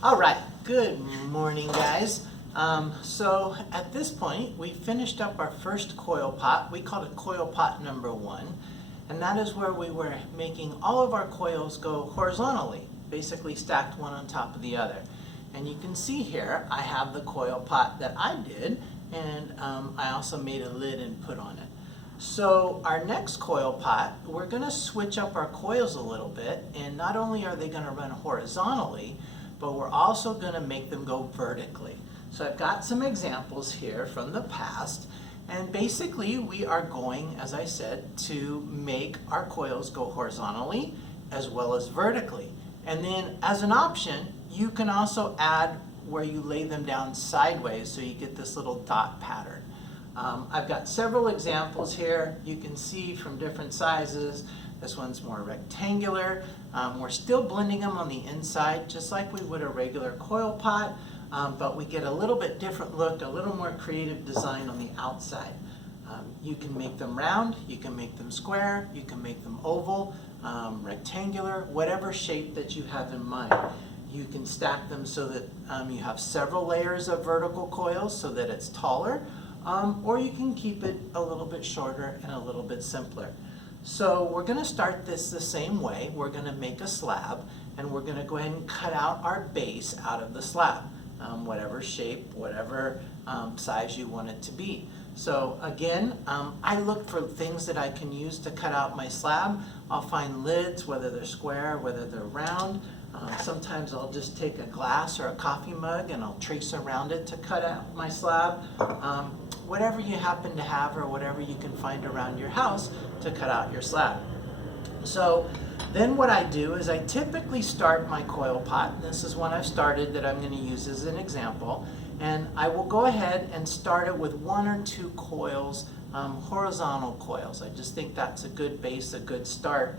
All right, good morning, guys. So at this point, we finished up our first coil pot. We called it coil pot number 1, and that is where we were making all of our coils go horizontally, basically stacked one on top of the other. And you can see here, I have the coil pot that I did, and I also made a lid and put on it. So our next coil pot, we're going to switch up our coils a little bit, and not only are they going to run horizontally, but we're also going to make them go vertically. So I've got some examples here from the past, and basically we are going, as I said, to make our coils go horizontally as well as vertically. And then as an option, you can also add where you lay them down sideways so you get this little dot pattern. I've got several examples here. You can see from different sizes. This one's more rectangular. We're still blending them on the inside just like we would a regular coil pot, but we get a little bit different look, a little more creative design on the outside. You can make them round, you can make them square, you can make them oval, rectangular, whatever shape that you have in mind. You can stack them so that you have several layers of vertical coils so that it's taller, or you can keep it a little bit shorter and a little bit simpler. So we're going to start this the same way. We're going to make a slab, and we're going to go ahead and cut out our base out of the slab, whatever shape, whatever size you want it to be. So again, I look for things that I can use to cut out my slab. I'll find lids, whether they're square, whether they're round. Sometimes I'll just take a glass or a coffee mug and I'll trace around it to cut out my slab. Whatever you happen to have or whatever you can find around your house to cut out your slab. So then what I do is I typically start my coil pot. This is one I've started that I'm going to use as an example. And I will go ahead and start it with 1 or 2 coils, horizontal coils. I just think that's a good base, a good start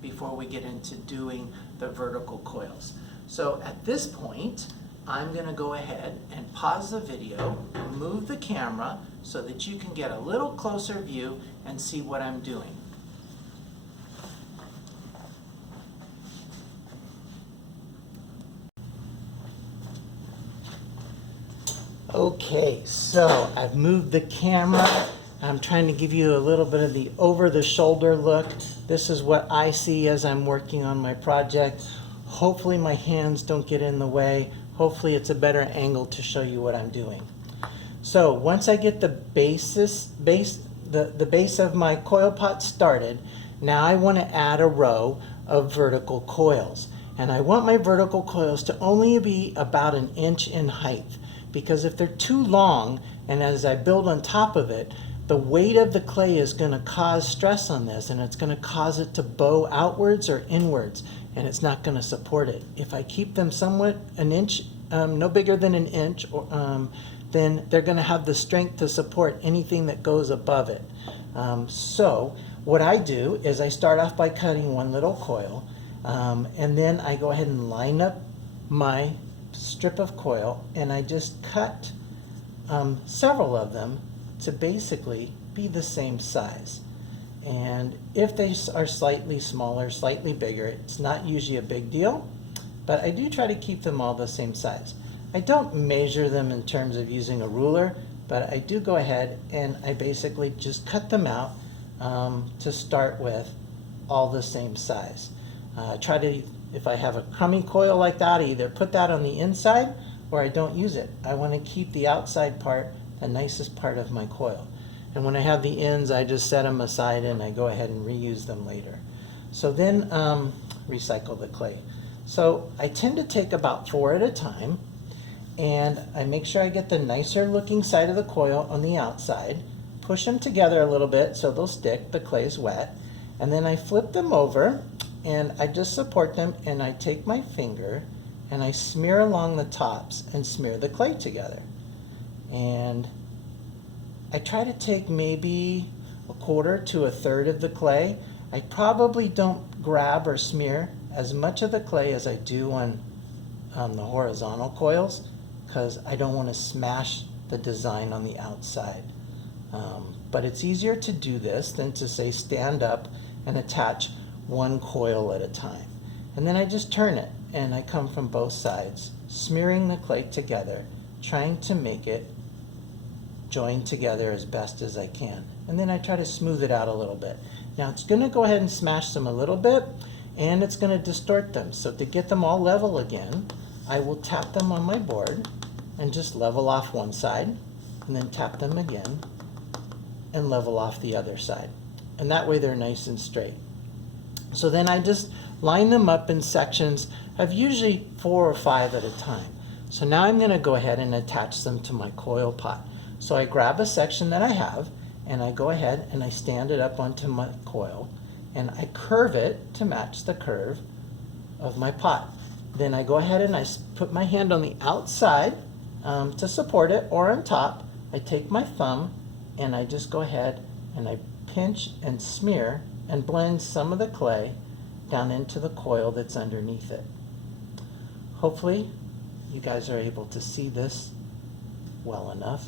before we get into doing the vertical coils. So at this point, I'm going to go ahead and pause the video, move the camera so that you can get a little closer view and see what I'm doing. Okay, so I've moved the camera. I'm trying to give you a little bit of the over-the-shoulder look. This is what I see as I'm working on my project. Hopefully my hands don't get in the way. Hopefully it's a better angle to show you what I'm doing. So once I get the base of my coil pot started, now I want to add a row of vertical coils. And I want my vertical coils to only be about 1 inch in height, because if they're too long, and as I build on top of it, the weight of the clay is going to cause stress on this, and it's going to cause it to bow outwards or inwards, and it's not going to support it. If I keep them somewhat 1 inch, no bigger than 1 inch, then they're going to have the strength to support anything that goes above it. So what I do is I start off by cutting 1 little coil, and then I go ahead and line up my strip of coil, and I just cut several of them to basically be the same size. And if they are slightly smaller, slightly bigger, it's not usually a big deal, but I do try to keep them all the same size. I don't measure them in terms of using a ruler, but I do go ahead and I basically just cut them out to start with all the same size. Try to, if I have a crummy coil like that, I either put that on the inside or I don't use it. I want to keep the outside part the nicest part of my coil. And when I have the ends, I just set them aside and I go ahead and reuse them later. So then recycle the clay. So I tend to take about 4 at a time, and I make sure I get the nicer looking side of the coil on the outside, push them together a little bit so they'll stick, the clay is wet, and then I flip them over and I just support them, and I take my finger and I smear along the tops and smear the clay together. And I try to take maybe 1/4 to 1/3 of the clay. I probably don't grab or smear as much of the clay as I do on the horizontal coils, because I don't want to smash the design on the outside. But it's easier to do this than to say stand up and attach 1 coil at a time. And then I just turn it, and I come from both sides, smearing the clay together, trying to make it join together as best as I can. And then I try to smooth it out a little bit. Now it's going to go ahead and smash them a little bit, and it's going to distort them. So to get them all level again, I will tap them on my board and just level off one side, and then tap them again and level off the other side. And that way they're nice and straight. So then I just line them up in sections of usually 4 or 5 at a time. So now I'm going to go ahead and attach them to my coil pot. So I grab a section that I have, and I go ahead and I stand it up onto my coil, and I curve it to match the curve of my pot. Then I go ahead and I put my hand on the outside to support it, or on top. I take my thumb and I just go ahead and I pinch and smear and blend some of the clay down into the coil that's underneath it. Hopefully you guys are able to see this well enough.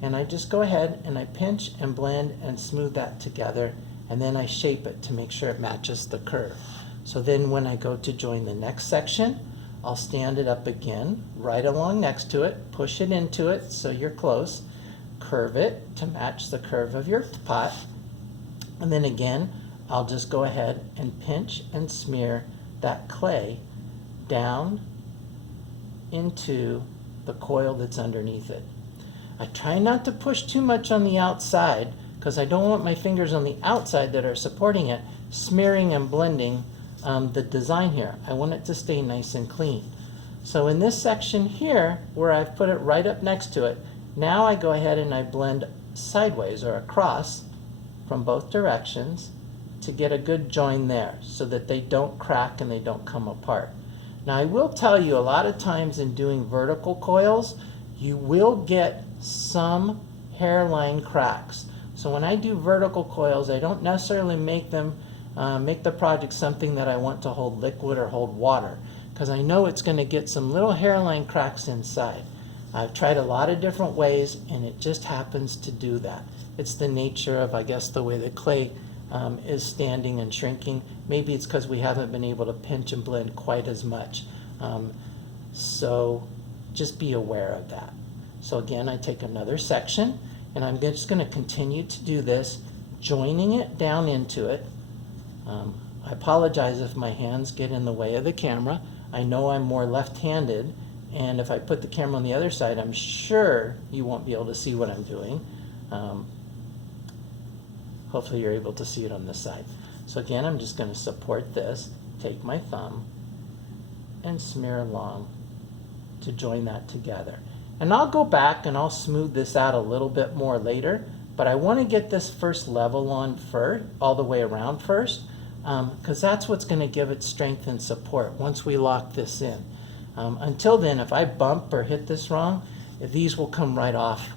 And I just go ahead and I pinch and blend and smooth that together, and then I shape it to make sure it matches the curve. So then when I go to join the next section, I'll stand it up again, right along next to it, push it into it so you're close, curve it to match the curve of your pot, and then again, I'll just go ahead and pinch and smear that clay down into the coil that's underneath it. I try not to push too much on the outside because I don't want my fingers on the outside that are supporting it smearing and blending the design here. I want it to stay nice and clean. So in this section here, where I've put it right up next to it, now I go ahead and I blend sideways or across from both directions to get a good join there so that they don't crack and they don't come apart. Now I will tell you, a lot of times in doing vertical coils, you will get some hairline cracks. So when I do vertical coils, I don't necessarily make the project something that I want to hold liquid or hold water, because I know it's going to get some little hairline cracks inside. I've tried a lot of different ways, and it just happens to do that. It's the nature of, I guess, the way the clay is standing and shrinking. Maybe it's because we haven't been able to pinch and blend quite as much. So just be aware of that. So again, I take another section, and I'm just going to continue to do this, joining it down into it. I apologize if my hands get in the way of the camera. I know I'm more left-handed, and if I put the camera on the other side, I'm sure you won't be able to see what I'm doing. Hopefully you're able to see it on this side. So again, I'm just going to support this, take my thumb, and smear along to join that together. And I'll go back and I'll smooth this out a little bit more later, but I want to get this first level on first, all the way around first, because that's what's going to give it strength and support once we lock this in. Until then, if I bump or hit this wrong, these will come right off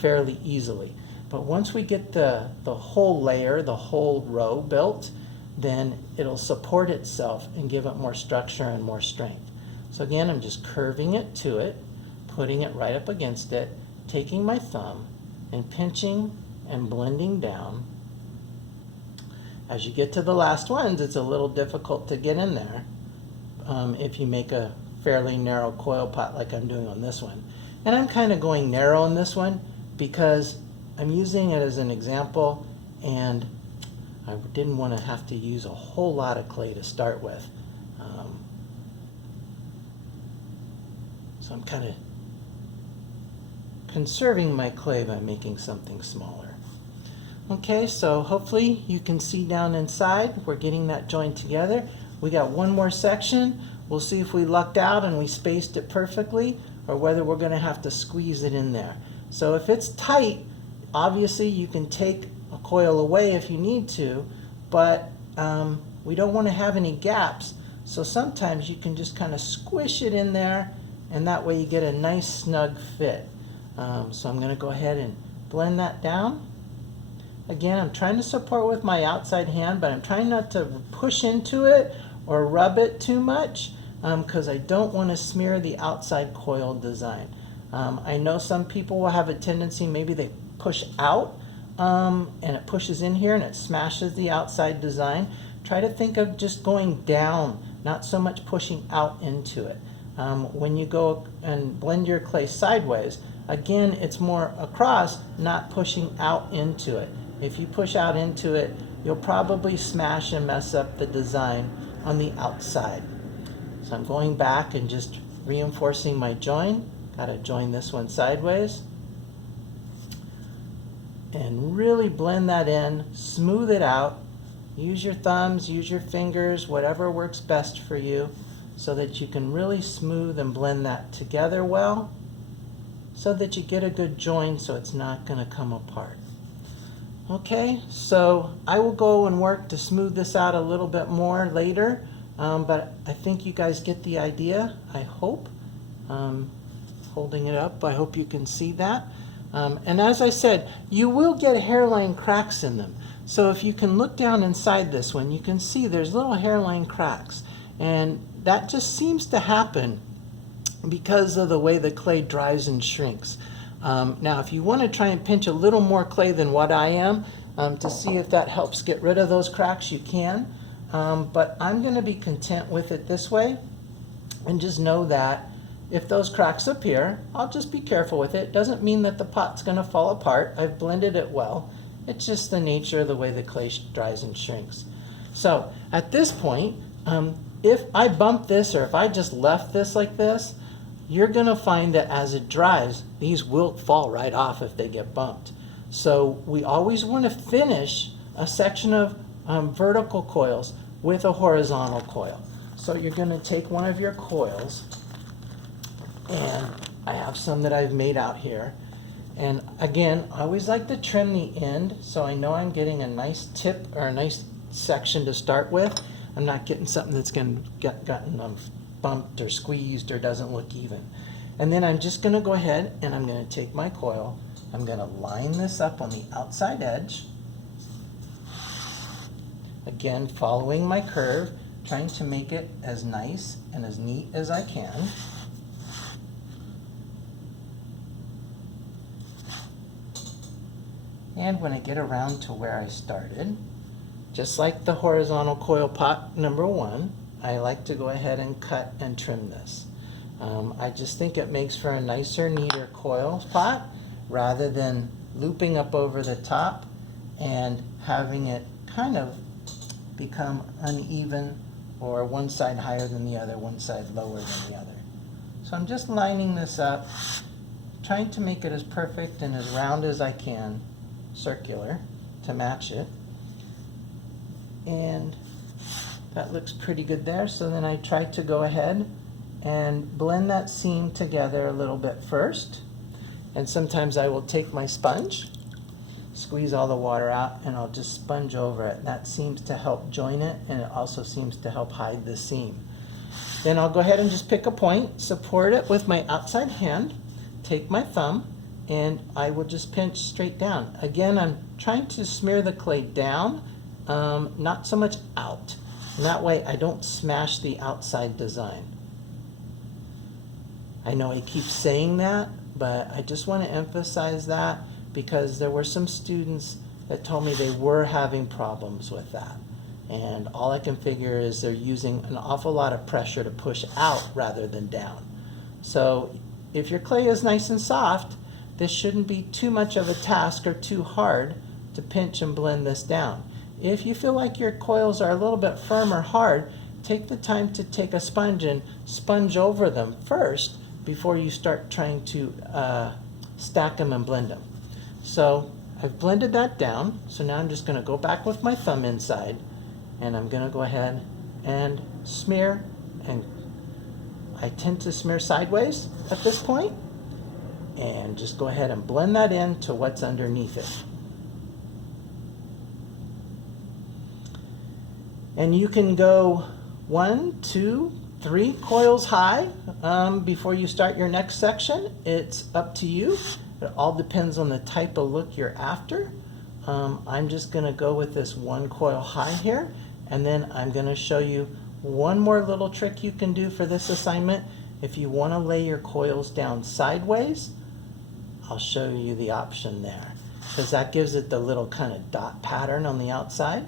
fairly easily. But once we get the whole layer, the whole row built, then it'll support itself and give it more structure and more strength. So again, I'm just curving it to it, putting it right up against it, taking my thumb and pinching and blending down. As you get to the last ones, it's a little difficult to get in there if you make a fairly narrow coil pot like I'm doing on this one. And I'm kind of going narrow on this one because I'm using it as an example, and I didn't want to have to use a whole lot of clay to start with. So I'm kind of conserving my clay by making something smaller. Okay, so hopefully you can see down inside, we're getting that joined together. We got one more section. We'll see if we lucked out and we spaced it perfectly, or whether we're going to have to squeeze it in there. So if it's tight, obviously you can take a coil away if you need to, but we don't want to have any gaps. So sometimes you can just kind of squish it in there, and that way you get a nice snug fit. So I'm going to go ahead and blend that down. Again, I'm trying to support with my outside hand, but I'm trying not to push into it or rub it too much because I don't want to smear the outside coil design. I know some people will have a tendency, maybe they push out and it pushes in here and it smashes the outside design. Try to think of just going down not so much pushing out into it. When you go and blend your clay sideways, again, it's more across, not pushing out into it. If you push out into it, you'll probably smash and mess up the design on the outside. So I'm going back and just reinforcing my join. Gotta join this one sideways. And really blend that in, smooth it out. Use your thumbs, use your fingers, whatever works best for you, so that you can really smooth and blend that together well, so that you get a good join so it's not gonna come apart. Okay, so I will go and work to smooth this out a little bit more later, but I think you guys get the idea, I hope. Holding it up, I hope you can see that. And as I said, you will get hairline cracks in them. So if you can look down inside this one, you can see there's little hairline cracks. And that just seems to happen because of the way the clay dries and shrinks. Now, if you want to try and pinch a little more clay than what I am, to see if that helps get rid of those cracks, you can. But I'm going to be content with it this way, and just know that if those cracks appear, I'll just be careful with it. Doesn't mean that the pot's going to fall apart. I've blended it well. It's just the nature of the way the clay dries and shrinks. So at this point, if I bump this, or if I just left this like this, you're going to find that as it dries, these will fall right off if they get bumped. So we always want to finish a section of vertical coils with a horizontal coil. So you're going to take one of your coils, and I have some that I've made out here. And again, I always like to trim the end so I know I'm getting a nice tip or a nice section to start with. I'm not getting something that's gotten bumped or squeezed or doesn't look even. And then I'm just going to go ahead and I'm going to take my coil. I'm going to line this up on the outside edge. Again, following my curve, trying to make it as nice and as neat as I can. And when I get around to where I started, just like the horizontal coil pot number 1, I like to go ahead and cut and trim this. I just think it makes for a nicer, neater coil pot rather than looping up over the top and having it kind of become uneven, or one side higher than the other, one side lower than the other. So I'm just lining this up, trying to make it as perfect and as round as I can, circular, to match it. And that looks pretty good there. So then I try to go ahead and blend that seam together a little bit first. And sometimes I will take my sponge, squeeze all the water out, and I'll just sponge over it. That seems to help join it, and it also seems to help hide the seam. Then I'll go ahead and just pick a point, support it with my outside hand, take my thumb, and I will just pinch straight down. Again, I'm trying to smear the clay down, not so much out. And that way I don't smash the outside design. I know I keep saying that, but I just want to emphasize that because there were some students that told me they were having problems with that. And all I can figure is they're using an awful lot of pressure to push out rather than down. So if your clay is nice and soft, this shouldn't be too much of a task or too hard to pinch and blend this down. If you feel like your coils are a little bit firm or hard, take the time to take a sponge and sponge over them first before you start trying to stack them and blend them. So I've blended that down, so now I'm just going to go back with my thumb inside, and I'm going to go ahead and smear, and I tend to smear sideways at this point, and just go ahead and blend that in to what's underneath it. And you can go 1, 2, 3 coils high before you start your next section. It's up to you. It all depends on the type of look you're after. I'm just going to go with this 1 coil high here, and then I'm going to show you one more little trick you can do for this assignment. If you want to lay your coils down sideways, I'll show you the option there, because that gives it the little kind of dot pattern on the outside.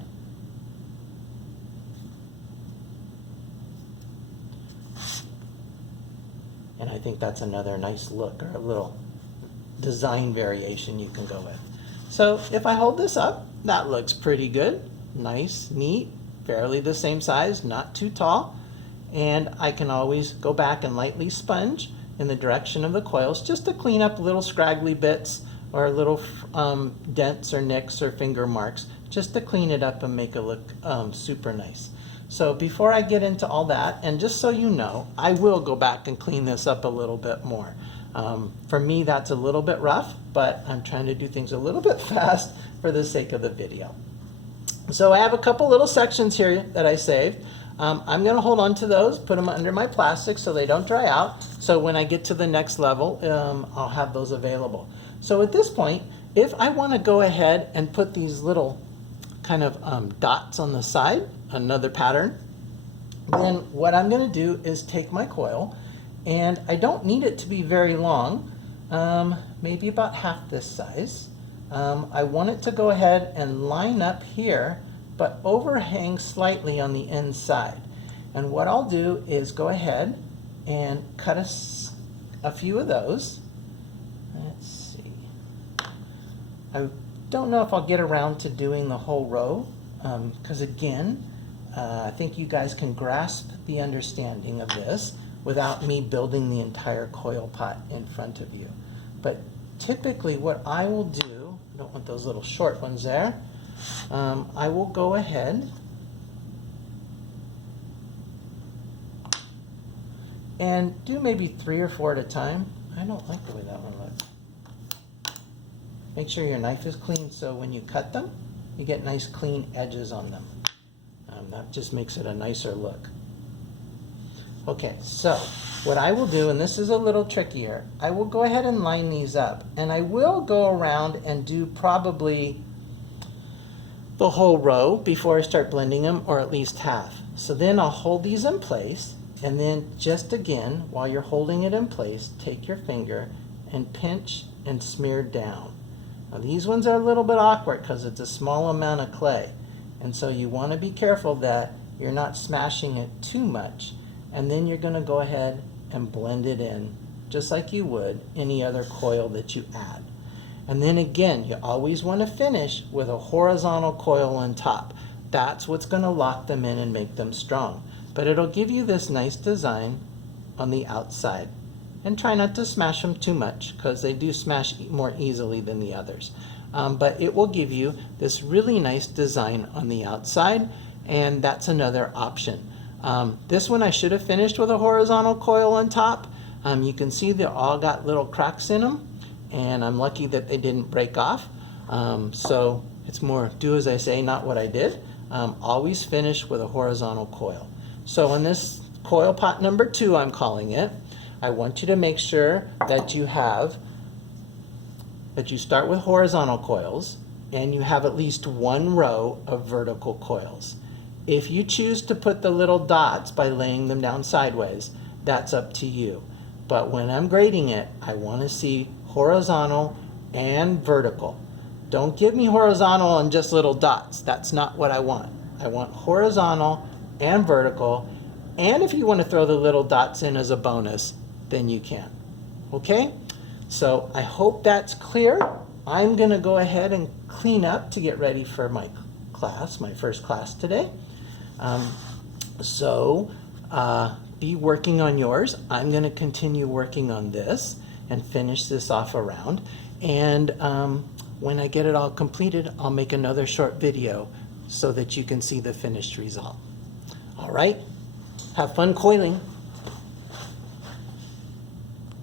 And I think that's another nice look or a little design variation you can go with. So if I hold this up, that looks pretty good. Nice, neat, fairly the same size, not too tall. And I can always go back and lightly sponge in the direction of the coils just to clean up little scraggly bits or little dents or nicks or finger marks, just to clean it up and make it look super nice. So before I get into all that, and just so you know, I will go back and clean this up a little bit more. For me, that's a little bit rough, but I'm trying to do things a little bit fast for the sake of the video. So I have a couple little sections here that I saved. I'm going to hold on to those, put them under my plastic so they don't dry out. So when I get to the next level, I'll have those available. So at this point, if I want to go ahead and put these little kind of dots on the side, another pattern, then what I'm going to do is take my coil, and I don't need it to be very long, maybe about half this size. I want it to go ahead and line up here, but overhang slightly on the inside. And what I'll do is go ahead and cut a few of those. Let's see. I don't know if I'll get around to doing the whole row, because again, I think you guys can grasp the understanding of this without me building the entire coil pot in front of you. But typically what I will do, I don't want those little short ones there, I will go ahead and do maybe 3 or 4 at a time. I don't like the way that one looks. Make sure your knife is clean so when you cut them, you get nice clean edges on them. That just makes it a nicer look. Okay, so what I will do, and this is a little trickier, I will go ahead and line these up, and I will go around and do probably the whole row before I start blending them, or at least half. So then I'll hold these in place, and then just again, while you're holding it in place, take your finger and pinch and smear down. Now these ones are a little bit awkward because it's a small amount of clay, and so you want to be careful that you're not smashing it too much. And then you're going to go ahead and blend it in just like you would any other coil that you add. And then again, you always want to finish with a horizontal coil on top. That's what's going to lock them in and make them strong. But it'll give you this nice design on the outside. And try not to smash them too much because they do smash more easily than the others. But it will give you this really nice design on the outside, and that's another option. This one I should have finished with a horizontal coil on top. You can see they all got little cracks in them, and I'm lucky that they didn't break off. So it's more do as I say, not what I did. Always finish with a horizontal coil. So on this coil pot number 2, I'm calling it, I want you to make sure that you start with horizontal coils and you have at least 1 row of vertical coils. If you choose to put the little dots by laying them down sideways, that's up to you. But when I'm grading it, I want to see horizontal and vertical. Don't give me horizontal and just little dots. That's not what I want. I want horizontal and vertical, and if you want to throw the little dots in as a bonus, then you can. Okay? So I hope that's clear. I'm going to go ahead and clean up to get ready for my class, my first class today. Be working on yours. I'm going to continue working on this and finish this off around. And when I get it all completed, I'll make another short video so that you can see the finished result. All right? Have fun coiling.